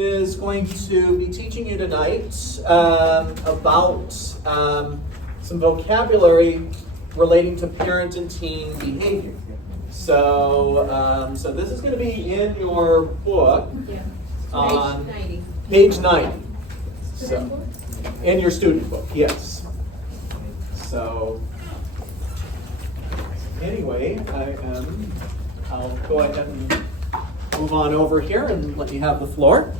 is going to be teaching you tonight about some vocabulary relating to parent and teen behavior. So, so this is going to be in your book on page 90. So, in your student book, yes. So, anyway, I'll go ahead and move on over here and let you have the floor.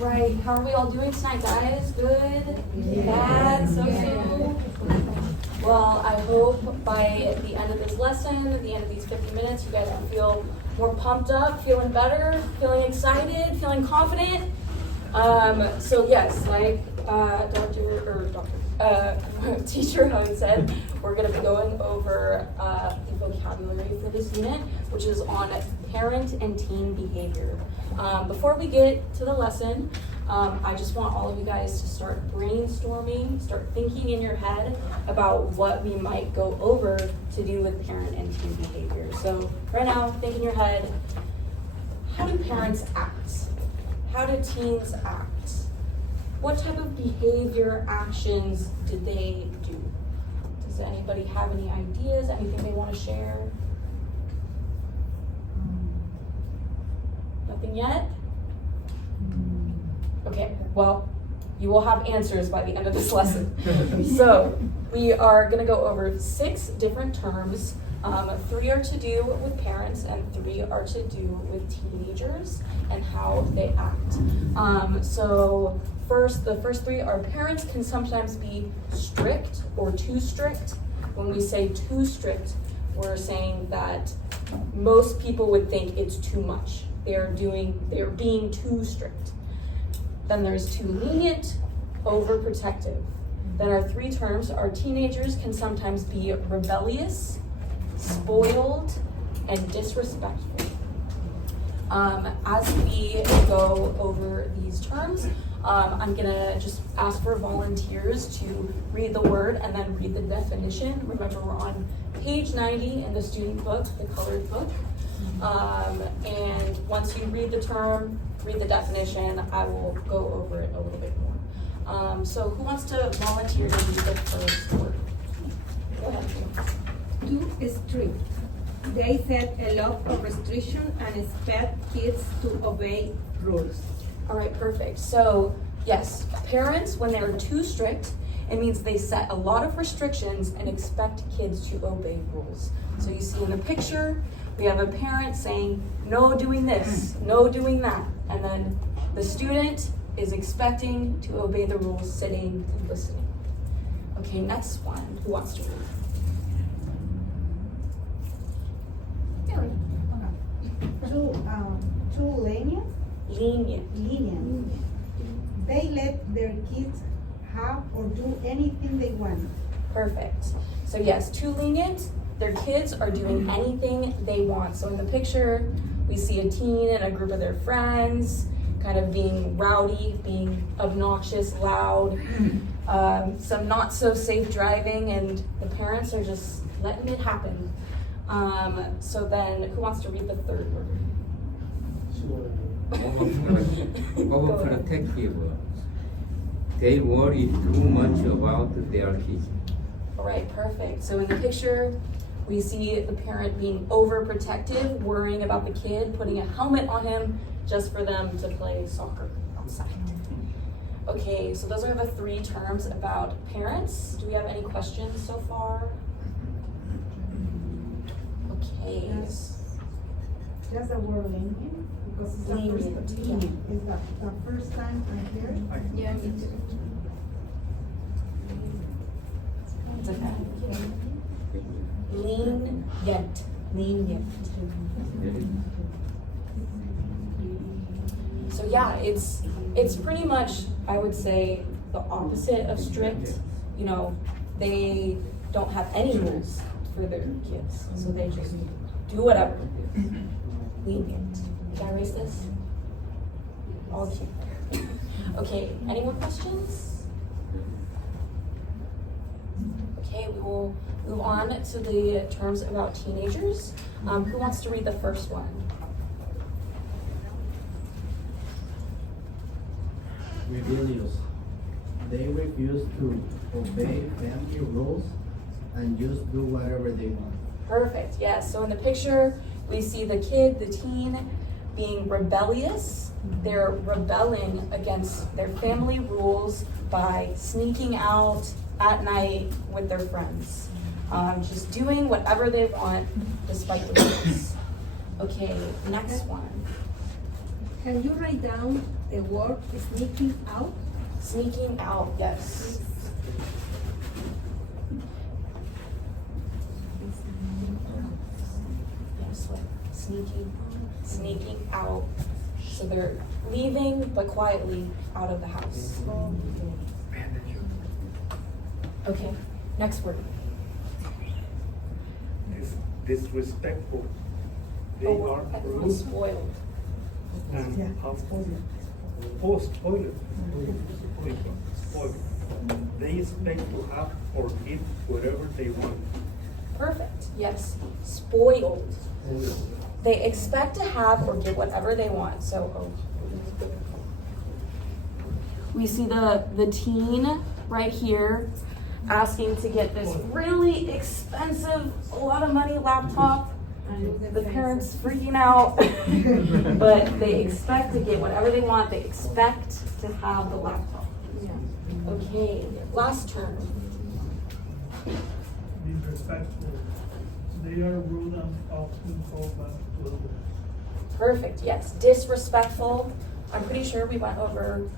All right, how are we all doing tonight, guys? Good? Bad? So? Well, I hope by the end of this lesson, at the end of these 50 minutes, you guys will feel more pumped up, feeling better, feeling excited, feeling confident. So yes, like Teacher Hung said, we're going to be going over the vocabulary for this unit, which is on parent and teen behavior. Before we get to the lesson, I just want all of you guys to start brainstorming, start thinking in your head about what we might go over to do with parent and teen behavior. So right now, think in your head, how do parents act? How do teens act? What type of behavior actions do they do? Does anybody have any ideas, anything they want to share? Nothing yet? Okay, well, you will have answers by the end of this lesson. So, we are going to go over 6 different terms. 3 are to do with parents and 3 are to do with teenagers and how they act. So, the first 3 are parents can sometimes be strict or too strict. When we say too strict, we're saying that most people would think it's too much. They're being too strict. Then there's too lenient, overprotective. Then our 3 terms are teenagers can sometimes be rebellious, spoiled, and disrespectful. As we go over these terms, I'm gonna just ask for volunteers to read the word and then read the definition. Remember, we're on page 90 in the student book, the colored book. And once you read the term, read the definition, I will go over it a little bit more. So who wants to volunteer to read the first word? Go ahead. Too strict. They set a lot of restriction and expect kids to obey rules. All right, perfect. So yes, parents, when they're too strict, it means they set a lot of restrictions and expect kids to obey rules. So you see in the picture, we have a parent saying, no doing this, no doing that. And then the student is expecting to obey the rules, sitting and listening. Okay, next one. Who wants to read? Too lenient. Lenient. They let their kids have or do anything they want. Perfect. So yes, too lenient. Their kids are doing anything they want. So in the picture, we see a teen and a group of their friends kind of being rowdy, being obnoxious, loud, some not so safe driving, and the parents are just letting it happen. So then, who wants to read the third word? Overprotective. They worry too much about their kids. All right, perfect. So in the picture, we see the parent being overprotective, worrying about the kid, putting a helmet on him just for them to play soccer outside. Okay, so those are the 3 terms about parents. Do we have any questions so far? Okay. Just the word lenient, because it's the first time I hear it. Yeah, me too. It's okay. Lenient. So yeah, it's pretty much, I would say, the opposite of strict. You know, they don't have any rules for their kids, so they just do whatever. Lenient. Can I erase this? All cute. Okay, any more questions? Okay, we will move on to the terms about teenagers. Who wants to read the first one? rebellious. They refuse to obey family rules and just do whatever they want. Perfect, yes. So in the picture, we see the kid, the teen, being rebellious. They're rebelling against their family rules by sneaking out at night with their friends. Just doing whatever they want despite the rules. Okay, next one. Can you write down the word sneaking out? Sneaking out, yes. Yes, what? Sneaking out. So they're leaving, but quietly out of the house. Okay, next word. Disrespectful. They Oh, are that rude was spoiled. and spoiled. Spoiled. They expect to have or eat whatever they want. Perfect, yes. Spoiled. They expect to have or get whatever they want. So we see the teen right here asking to get this really expensive, a lot of money laptop. The parents freaking out, but they expect to get whatever they want. They expect to have the laptop. Okay, last term. Disrespectful. They are rude and often called back to others. Perfect, yes. Disrespectful. I'm pretty sure we went over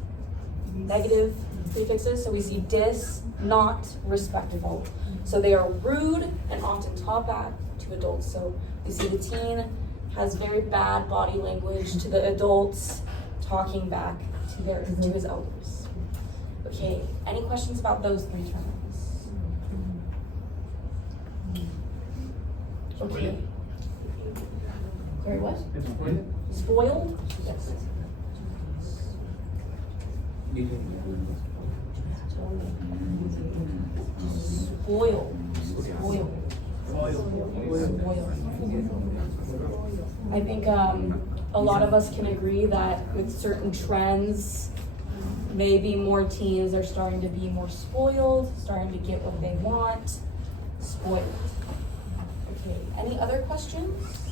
negative prefixes, so we see dis, not respectful. So they are rude and often talk back to adults. So we see the teen has very bad body language to the adults, talking back to his elders. Okay, any questions about those three terms? Okay. Sorry, what? Spoiled? Yes. Spoiled. I think a lot of us can agree that with certain trends, maybe more teens are starting to be more spoiled, starting to get what they want. Spoiled. Okay, any other questions?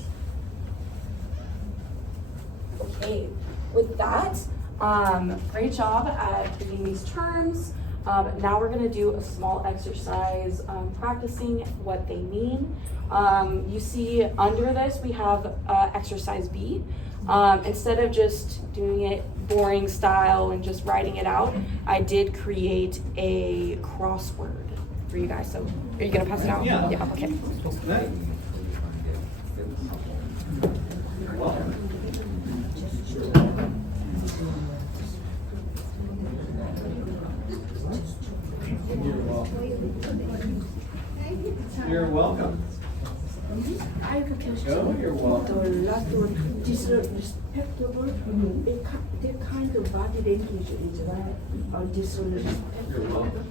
Okay, with that, great job at reading these terms. Now we're gonna do a small exercise practicing what they mean. You see under this, we have exercise B. Instead of just doing it boring style and just writing it out, I did create a crossword for you guys. So are you gonna pass it out? Yeah. Yeah, okay. You're welcome. I have a question. Oh, you're welcome. The last one, disrespectable, that kind of body language is that, or disrespectful. You're welcome.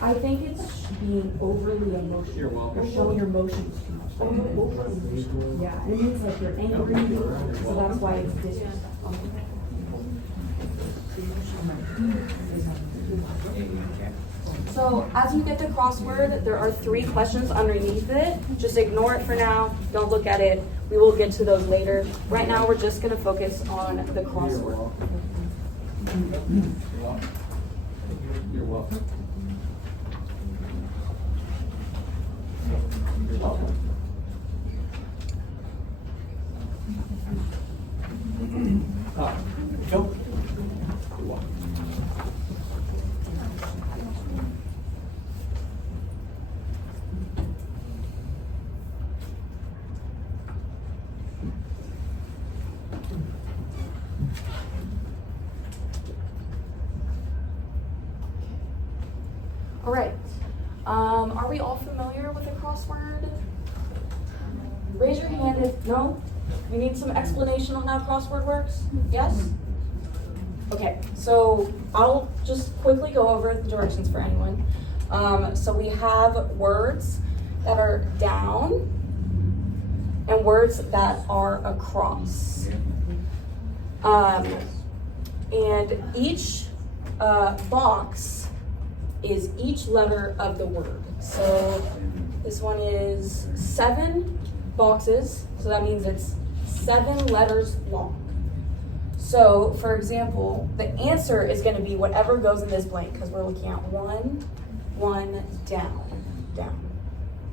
I think it's being overly emotional. You're welcome. You're showing your emotions too much. Yeah, it means like you're angry, so that's why it's disrespectful. So as you get the crossword, there are 3 questions underneath it. Just ignore it for now. Don't look at it. We will get to those later. Right now, we're just going to focus on the crossword. You're welcome. Go. All right. Are we all familiar with the crossword? Raise your hand if no. We need some explanation on how crossword works. Yes? Okay, so I'll just quickly go over the directions for anyone. So we have words that are down and words that are across. And each box is each letter of the word. So this one is 7 boxes, so that means it's 7 letters long. So, for example, the answer is going to be whatever goes in this blank, because we're looking at 1, down.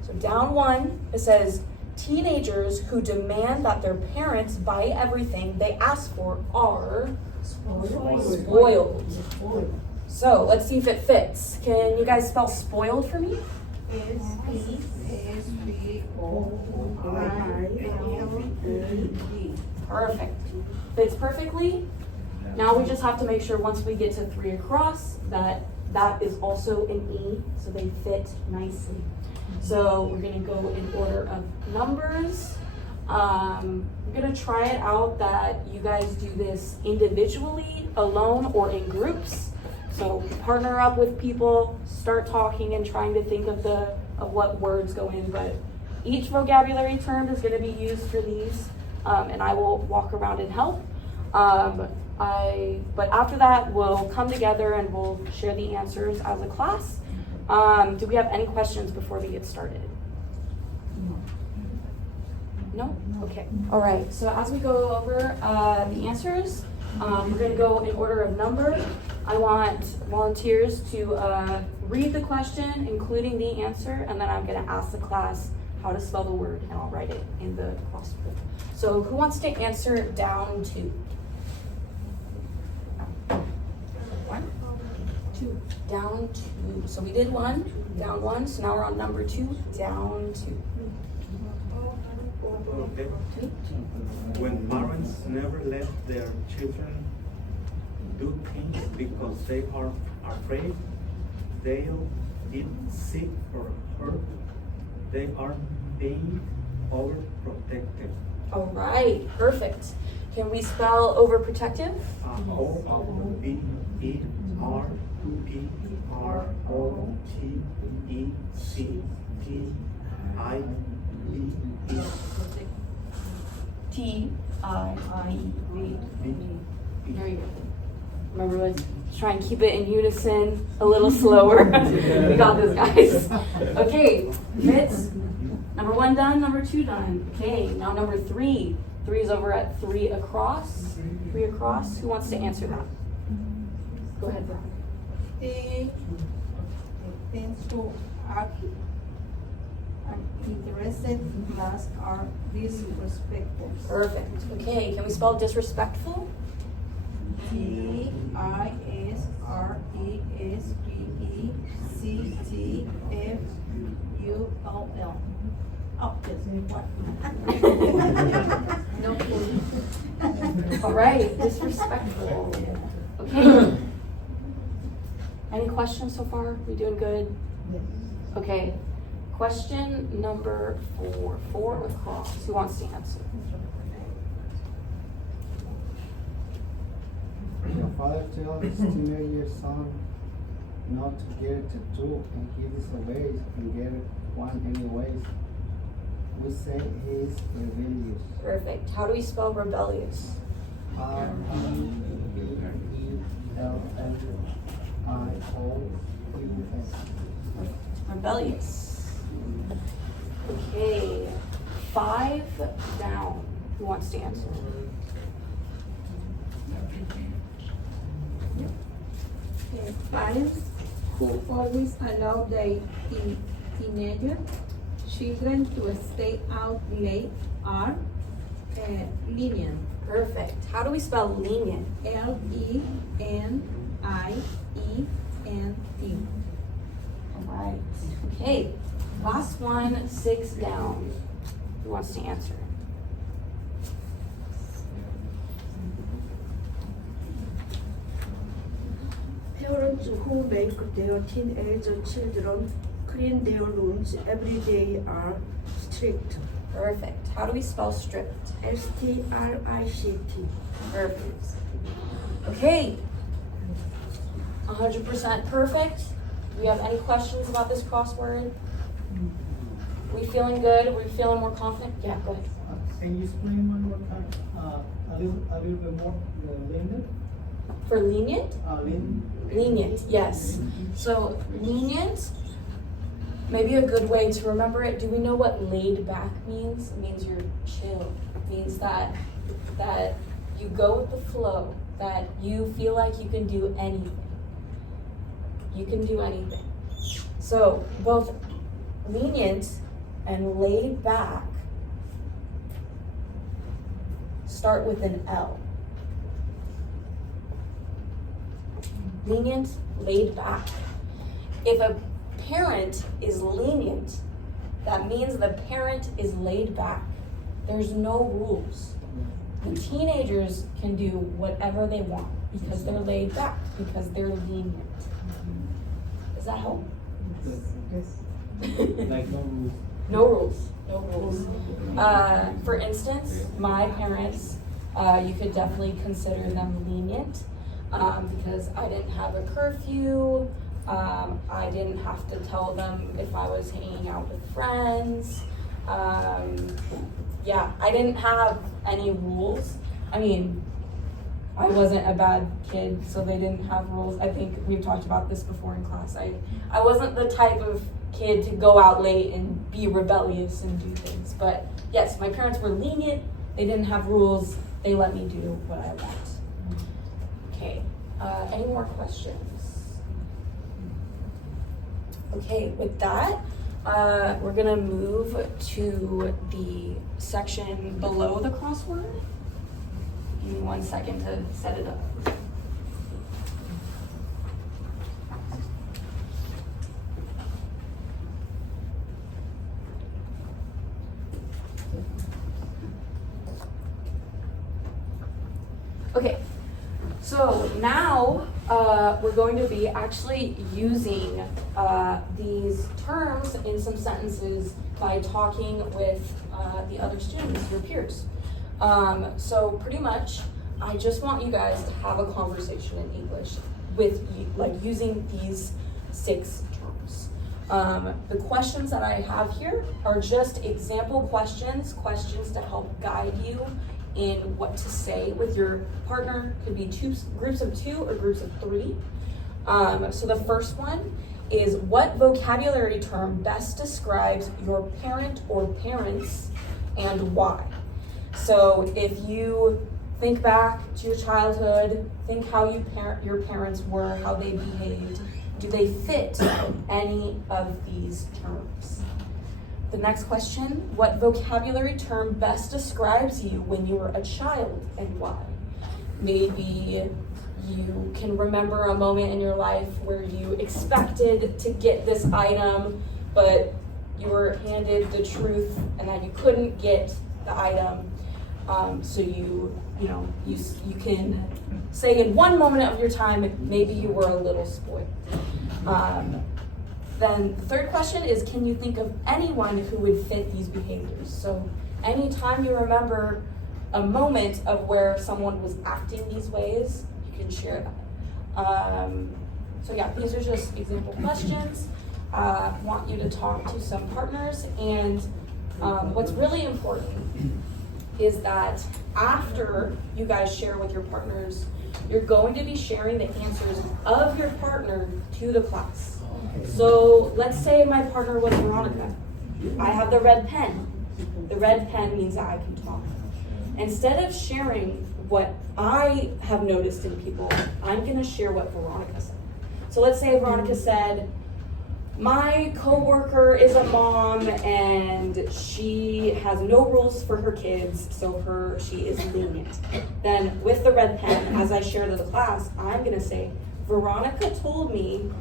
So down 1, it says, teenagers who demand that their parents buy everything they ask for are spoiled. So let's see if it fits. Can you guys spell spoiled for me? S-P-O-I-L-E-D. Perfect. Fits perfectly. Now we just have to make sure once we get to 3 across that that is also an E, so they fit nicely. So we're gonna go in order of numbers. I'm gonna try it out that you guys do this individually, alone, or in groups. So partner up with people, start talking and trying to think of what words go in, but each vocabulary term is gonna be used for these, and I will walk around and help. But after that, we'll come together and we'll share the answers as a class. Do we have any questions before we get started? No? Okay. All right. So as we go over the answers, we're going to go in order of number. I want volunteers to read the question, including the answer, and then I'm going to ask the class how to spell the word, and I'll write it in the crossword. So who wants to answer down 2? 1, 2, down 2. So we did 1, down 1. So now we're on number 2, down 2. Okay. When parents never let their children do things because they are afraid they'll get sick or hurt, they are being overprotected. All right, perfect. Can we spell overprotective? OVERPROTECTED. TIIV. Very good. Remember, let's try and keep it in unison, a little slower. We got this, guys. Okay, Fitz. Number 1 done, number 2 done. Okay, now number 3. 3 is over at 3 across. 3 across. Who wants to answer that? Go ahead, Veronica. Penso aquí. Uninterested class are disrespectful. Perfect. Okay, can we spell disrespectful? DISRESPECTFULL. Oh, yes, what? No. All right, disrespectful. Okay. Any questions so far? We doing good? Okay. Question number 4. 4 across. Who wants to answer? Your father tells his teenage son not to get a tattoo, and he disobeys and get one anyways. We say he's rebellious. Perfect. How do we spell rebellious? REBELLIOUS. Rebellious. Okay. 5 down. Who wants to answer? Parents who always allow their teenager children to stay out late are lenient. Perfect. How do we spell lenient? LENIENT. All right. Okay. Last one, 6 down. Who wants to answer? Parents who make their teenage children clean their rooms every day are strict. Perfect. How do we spell strict? STRICT. Perfect. Okay. 100% perfect. Do we have any questions about this crossword? We feeling good? Are we feeling more confident? Yeah, go ahead. Can you explain one more time, a little bit more, the lenient? For lenient? Lynn? Lenient, yes. So lenient, maybe a good way to remember it. Do we know what laid back means? It means you're chill. It means that you go with the flow, that you feel like you can do anything. You can do anything. So both lenient and laid back start with an L. Lenient, laid back. If a parent is lenient, that means the parent is laid back. There's no rules. The teenagers can do whatever they want because they're laid back, because they're lenient. Does that help? Like no rules. No rules, no rules. For instance, my parents, you could definitely consider them lenient because I didn't have a curfew. I didn't have to tell them if I was hanging out with friends. Yeah, I didn't have any rules. I mean, I wasn't a bad kid, so they didn't have rules. I think we've talked about this before in class. I wasn't the type of kid to go out late and be rebellious and do things. But yes, my parents were lenient. They didn't have rules. They let me do what I want. Okay, any more questions? Okay, with that, we're gonna move to the section below the crossword. Give me 1 second to set it up. Okay, so now we're going to be actually using these terms in some sentences by talking with the other students, your peers. So pretty much, I just want you guys to have a conversation in English with using these 6 terms. The questions that I have here are just example questions to help guide you in what to say with your partner. Could be groups of 2 or groups of 3. So the first one is, what vocabulary term best describes your parent or parents and why? So if you think back to your childhood, think how your parents were, how they behaved. Do they fit any of these terms? The next question, what vocabulary term best describes you when you were a child and why? Maybe you can remember a moment in your life where you expected to get this item, but you were handed the truth and that you couldn't get the item. So you can say in one moment of your time, maybe you were a little spoiled. Then the third question is, can you think of anyone who would fit these behaviors? So anytime you remember a moment of where someone was acting these ways, you can share that. So yeah, these are just example questions. Want you to talk to some partners, and what's really important is that after you guys share with your partners, you're going to be sharing the answers of your partner to the class. So let's say my partner was Veronica. I have the red pen. The red pen means that I can talk. Instead of sharing what I have noticed in people, I'm gonna share what Veronica said. So let's say Veronica said, my coworker is a mom and she has no rules for her kids, so she is lenient. Then with the red pen, as I share to the class, I'm gonna say, Veronica told me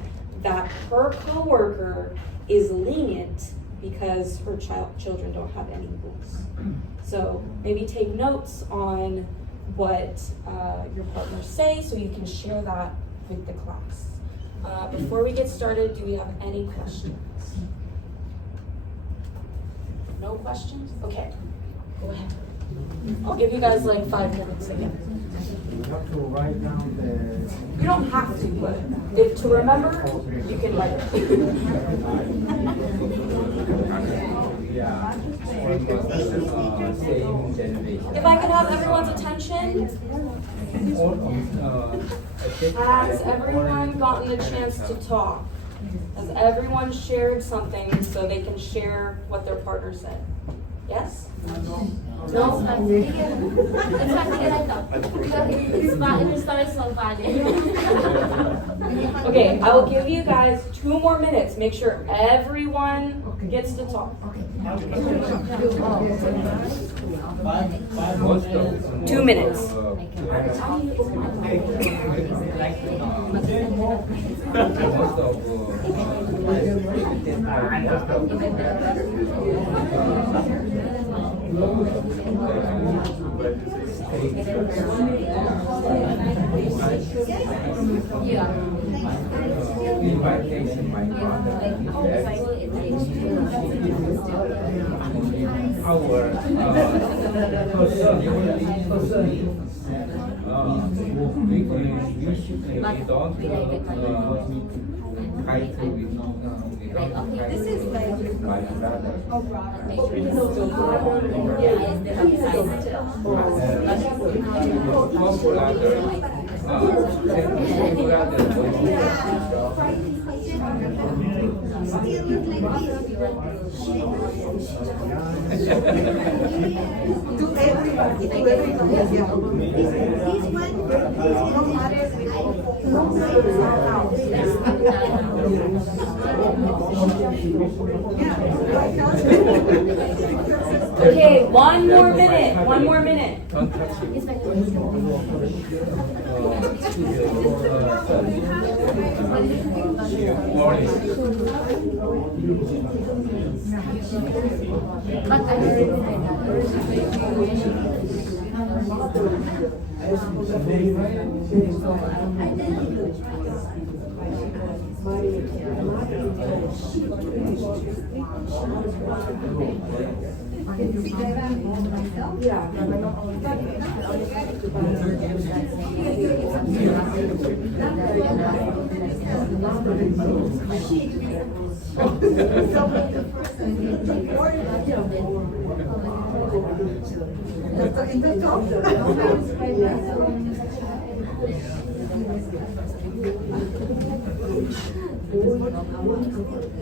that her coworker is lenient because her children don't have any rules. So maybe take notes on what your partners say so you can share that with the class. Before we get started, do we have any questions? No questions? Okay, go ahead. I'll give you guys like 5 minutes again. You have to write down the... You don't have to, but if to remember, you can write it. Same generation. If I could have everyone's attention, Has everyone gotten a chance to talk? Has everyone shared something so they can share what their partner said? Yes? No? Okay, I will give you guys 2 more minutes. Make sure everyone gets to talk. 2 minutes. This is like my brother. Okay, 1 more minute. 1 more minute.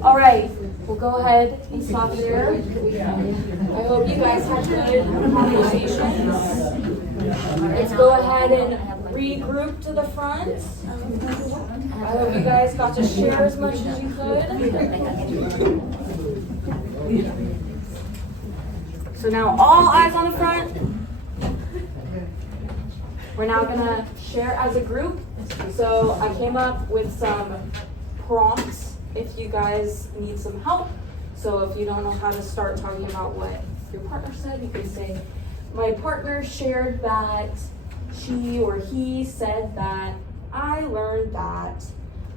All right, we'll go ahead and stop here. I hope you guys had good conversations. Let's go ahead and regroup to the front. I hope you guys got to share as much as you could. So now all eyes on the front. We're now gonna share as a group. So I came up with some prompts if you guys need some help. So if you don't know how to start talking about what your partner said, you can say, my partner shared that she or he said that I learned that.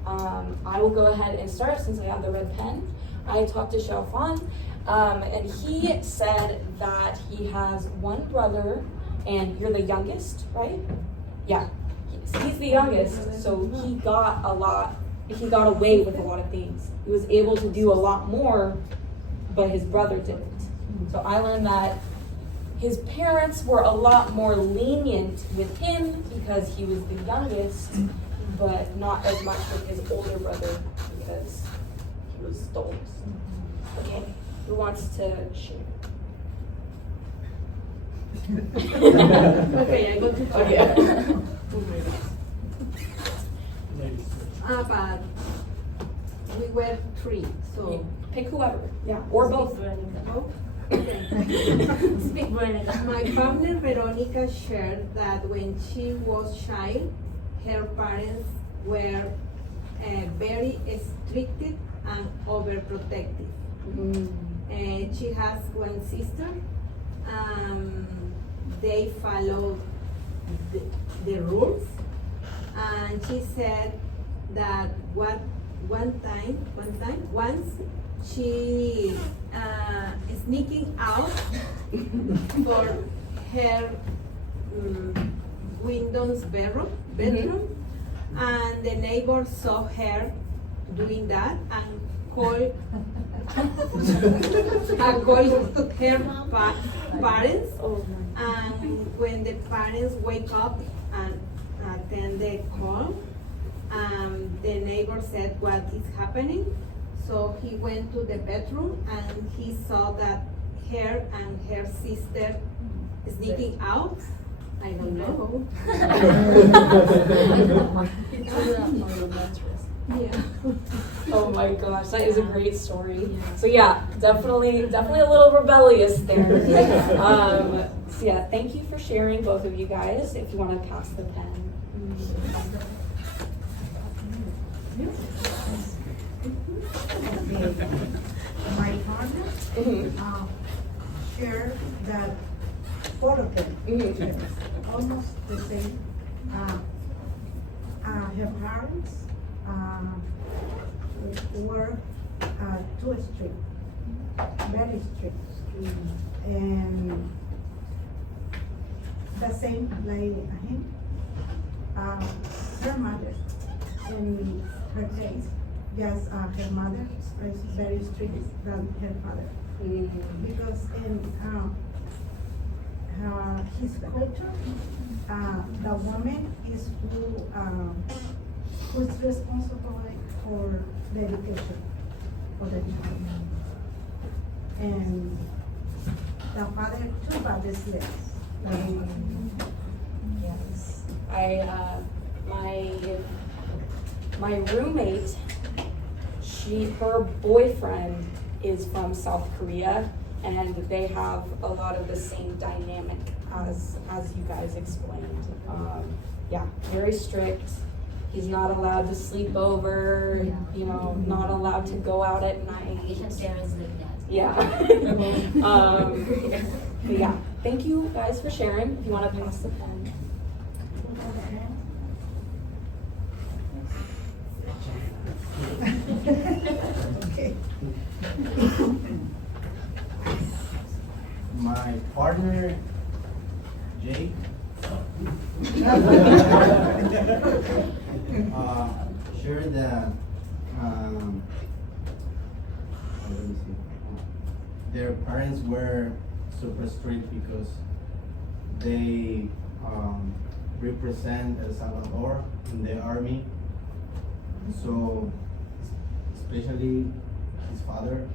I will go ahead and start since I have the red pen. I talked to Xiaofan, and he said that he has one brother, and you're the youngest, right? Yeah, he's the youngest, so he got away with a lot of things. He was able to do a lot more, but his brother didn't. So I learned that his parents were a lot more lenient with him because he was the youngest, but not as much with his older brother because he was the oldest. Okay, who wants to share? Okay, I go to but we were 3, so Pick whoever, yeah, or both. Speak Veronica. My partner Veronica shared that when she was child, her parents were very strict and overprotective. And she has one sister. They followed the rules, and she said that once she sneaking out for her Windows bedroom, and the neighbor saw her doing that and called her parents. And when the parents wake up, and attend the call. The neighbor said what is happening, so he went to the bedroom and he saw that her and her sister sneaking out. I don't know. Yeah. Oh my gosh, that is a great story. So yeah, definitely a little rebellious there. So yeah, thank you for sharing, both of you guys. If you want to pass the pen. My partner Mhm. shared that four of them, Mhm. almost the same. Her parents were too strict, very strict, and the same like him. Her mother, in her case, yes, her mother is very strict than her father. Because in his culture, the woman is who is responsible for the education of the child. And the father too, but is less. Yes. My roommate, her boyfriend is from South Korea, and they have a lot of the same dynamic as you guys explained. Yeah, very strict. He's not allowed to sleep over, not allowed to go out at night. Asian parents like that. Yeah. But yeah, thank you guys for sharing. If you want to pass the pen. Okay. My partner, Jake, shared that let me see. Their parents were super strict because they represent El Salvador in the army. So, especially his father,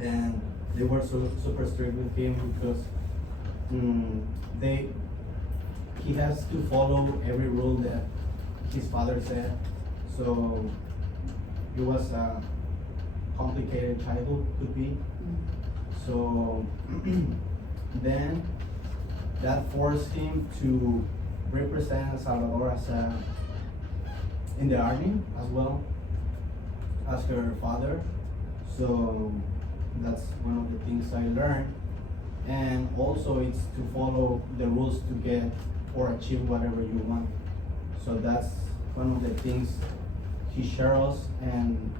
and they were super strict with him because he has to follow every rule that his father said. So it was a complicated childhood, could be. So then that forced him to represent El Salvador as in the army as well as her father. So that's one of the things I learned. And also it's to follow the rules to get or achieve whatever you want. So that's one of the things he shares us, and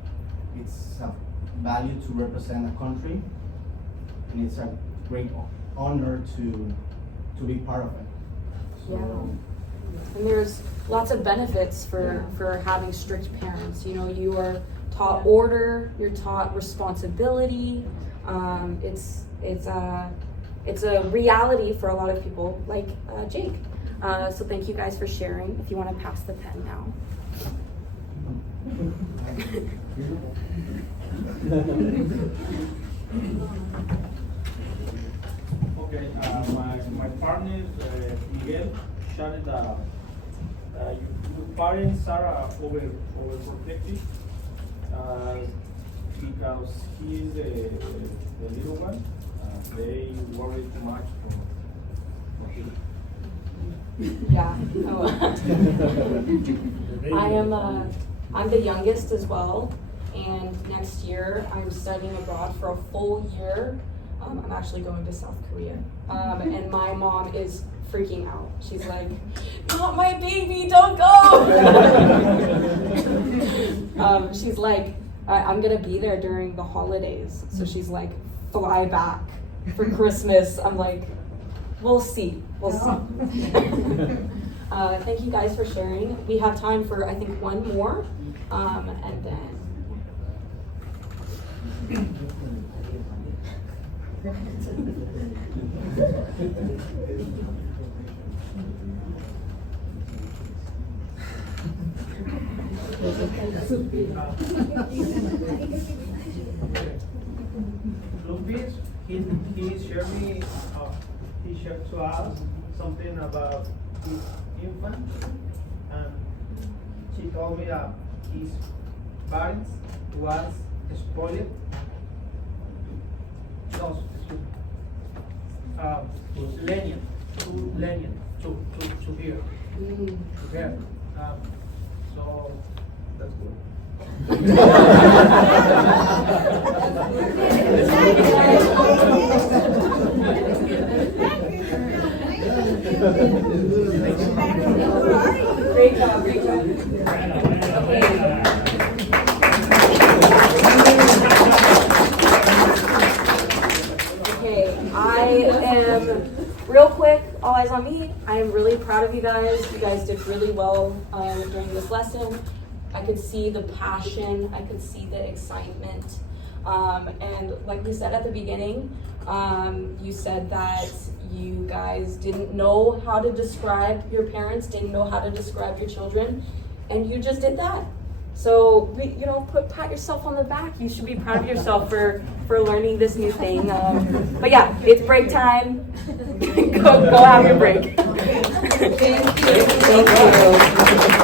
it's a value to represent a country, and it's a great honor to be part of it. So, Yeah. And there's lots of benefits for having strict parents. You are taught order, you're taught responsibility. It's a reality for a lot of people, like Jake. So thank you guys for sharing. If you want to pass the pen now. Okay, my partner Miguel shared that your parents are overprotective because he is the little one. They worry too much for him. Yeah. I'm the youngest as well, and next year I'm studying abroad for a full year. I'm actually going to South Korea, and my mom is freaking out. She's like, "Not my baby, don't go!" She's like, "I'm gonna be there during the holidays," so she's like, "Fly back for Christmas." I'm like, We'll see. Thank you guys for sharing. We have time for, I think, one more, and then. Lumpis, he shared me, he shared to us something about his infant, and she told me that his parents was spoiled. No, excuse me. Lenient to hear. To hear. So that's good. Great job, great job. Okay, I am, real quick, all eyes on me. I am really proud of you guys. You guys did really well during this lesson. I could see the passion, I could see the excitement. And like we said at the beginning, you said that you guys didn't know how to describe your parents, didn't know how to describe your children, and you just did that. So, pat yourself on the back. You should be proud of yourself for learning this new thing. But yeah, it's break time. go have your break. Thank you. Thank you.